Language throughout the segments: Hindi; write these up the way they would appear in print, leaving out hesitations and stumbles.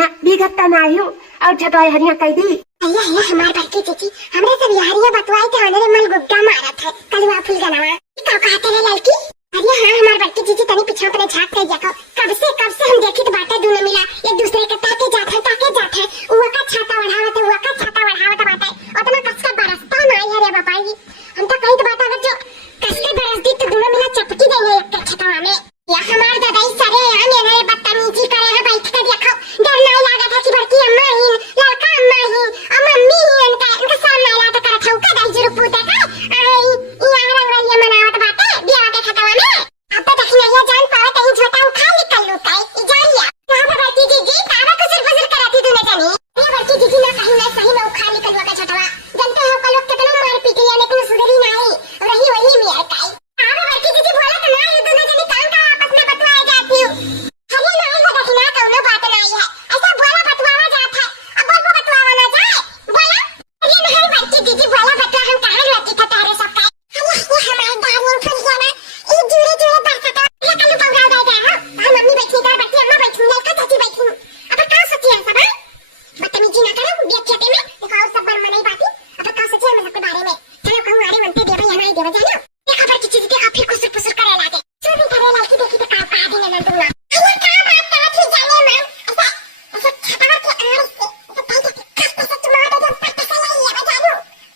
ना बिगत नायु और छटवाई हरिया कह दी। अल्लाह अल्लाह हमार बड़की चीची हमरे सब यारिया बतवाई थे हमारे मल गुड्डा मारा था कलवा फूल गनावा का कहते रे लड़की। अरे हां हमार बड़की चीची तनी पीछे अपने झांक के देखो कब से हम देखी तो बाटे दूर मिला एक दूसरे के ताके जाते उवा का छाता बढ़ावत बाटे उतना कसका बरसता नहीं है रे बापाई। हम तो कहीं तो बात अगर जो कसके बरस दी तो दूर मिला चपकी देंगे एक छतवा में या हमार दादाई सारे यहां मेरे बदतमीजी करे है बैठ के देखो डर नहीं लगा था कि बड़की अम्मा ही लड़का अम्मा ही मम्मी ही इनका सामने आया तो करत हूं का दाई जरूर पूछे का आई यहां रंगलिया मनावत बाटे बियाह के खतवा में अब तो देखना ये जान पावे कहीं छोटा उठा निकल लू काई ई जानिया कहां पे बड़की जी तारा को सिर्फ कराती तूने जानी ये बड़की जी ना कहीं ना सही में उठा निकल का छटवा जानते हो का लोग कितना मार पीटी है लेकिन सुधरी नहीं रही वही में है काई अब बड़की जी बोला तो ना ये दोनों जने काम का आपस में बतवाए जाती हूं हमें नहीं लगा कि ना कौनो बात नहीं है ऐसा बोला बतवावा जाता है अब बोल को बतवावा ना जाए बोला ये नहीं बड़की जी बोला बतवा हम कहां रहती था तारे सब का ये हमारे डार्लिंग फुल जाना ये जुड़े बरसाता ये कल पौड़ा दे गया हम मम्मी बैठी था बच्ची अम्मा बैठी लड़का चाची बैठी अब का सोची है सब बदतमीजी ना करो बेइज्जती में दिखाओ सब बड़ मनाई बाती अब का सोची है मेरे बारे में चलो कहूं अरे बनते देवा यहाँ ही देवा जानो ये खबर की चीज देखा फिर कुसुर करे लागे जो भी करे लागी देखी तो का दिन ना दूंगा ये का बात करत ही जाने मां ऐसा छतवा के आड़ से तो कहीं के कस से चुमा दे जब तक से नहीं है जानो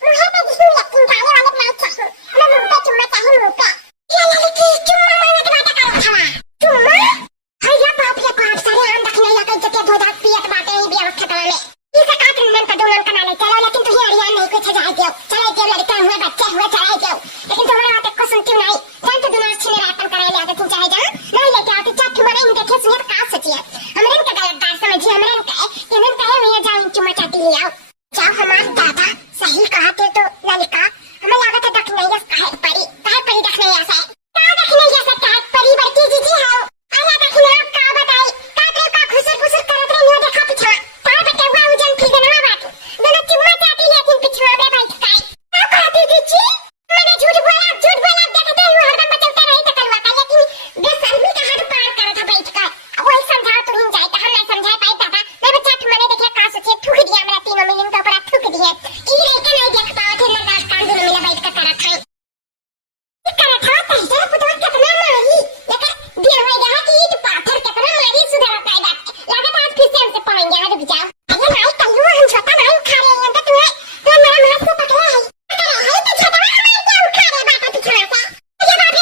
मुझे तो दिसू लेकिन गाने वाले ना चाहिए मैं मुंह चुम्मा चाहिए मुंह पे ये लड़की चुम्मा मांगने की बात कर रहा है चुम्मा अरे बाप रे बाप सारे आम रखने या कहीं जगह धोधा पियत बातें ही बिया खतवा में ये का काट नन का दोनों का नाले चलो लेकिन तू ये अड़िया नहीं कुछ जाए दियो चले दियो लड़का हुए बच्चे हुए चले दियो लेकिन तुम्हारी बात को सुनती नहीं जान तो दोनों अच्छे रातन कराए ले आते तुम चाहे जा नहीं लेके आते चाट तुम्हारे इन देखे सुने का सोचिए हमरे का गलत समझिए हमरे का इन्हें कहे भैया जाओ चुम्मा चाटी ले आओ जाओ हमार दादा सही कहते तो ललिका हमें लागत है दख नहीं है काहे परी दख नहीं ऐसा का दख नहीं ऐसा काहे परी बड़की जीजी हो अरे दख नहीं का बताई का खुसर करत रही हो देखा पीछा तार बटे हुआ उजन फिर देना बात दोनों चुम्मा चाटी लेकिन पिछवा में बैठ काई का कहती जीजी मैंने झूठ बोला देखते हुए हरदम बचलता रही तकलवा का लेकिन बेशर्मी का हद पार करत है बैठ कर वही समझा तो नहीं जाए हम नहीं समझा पाई दादा मैं बच्चा मैंने देखा का सोचे थूक दिया मेरा तीनों मिलन के ऊपर थूक दिए ई रे के नहीं देख पाओ थे ना कान दोनों मिला बैठ कर करत है पहले पुतवा कितना मारी लेकिन दिया हो गया कि ये पाथर कितना मारी सुधर पाई बात लागत आज फिर से हमसे पाएंगे रुक जाओ अरे नहीं कल्लू हम छोटा नहीं खा रहे हैं तो तुम्हें मेरा हाथ से पकड़ा है तो छोटा हमारे क्या उठा रहे बात तू खड़ा सा ये बात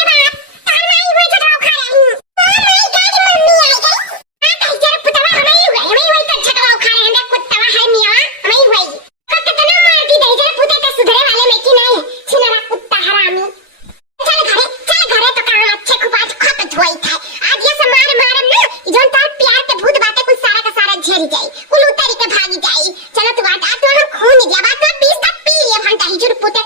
तार नहीं हुई छोटा उठा रही हूं तो नहीं गाड़ी मम्मी आई गई कहीं जरा पुतवा हमें हुई तो छोटा उठा रहे हैं कुत्ता है मियां हमें हुई तो कितना मारती दे जरा पुते तो सुधरे वाले में कि नहीं छिनरा कुत्ता हरामी चल घरे तो काम अच्छे खुपाज खपत होई था आज ये से मार ना जोन तार प्यार के भूत बातें कुछ सारा का सारा झेरी जाई कुल उतरी के भागी जाई चलो तू बात आ तो हम खून दिया बात 20 तक पी लिए घंटा ही जुर पुते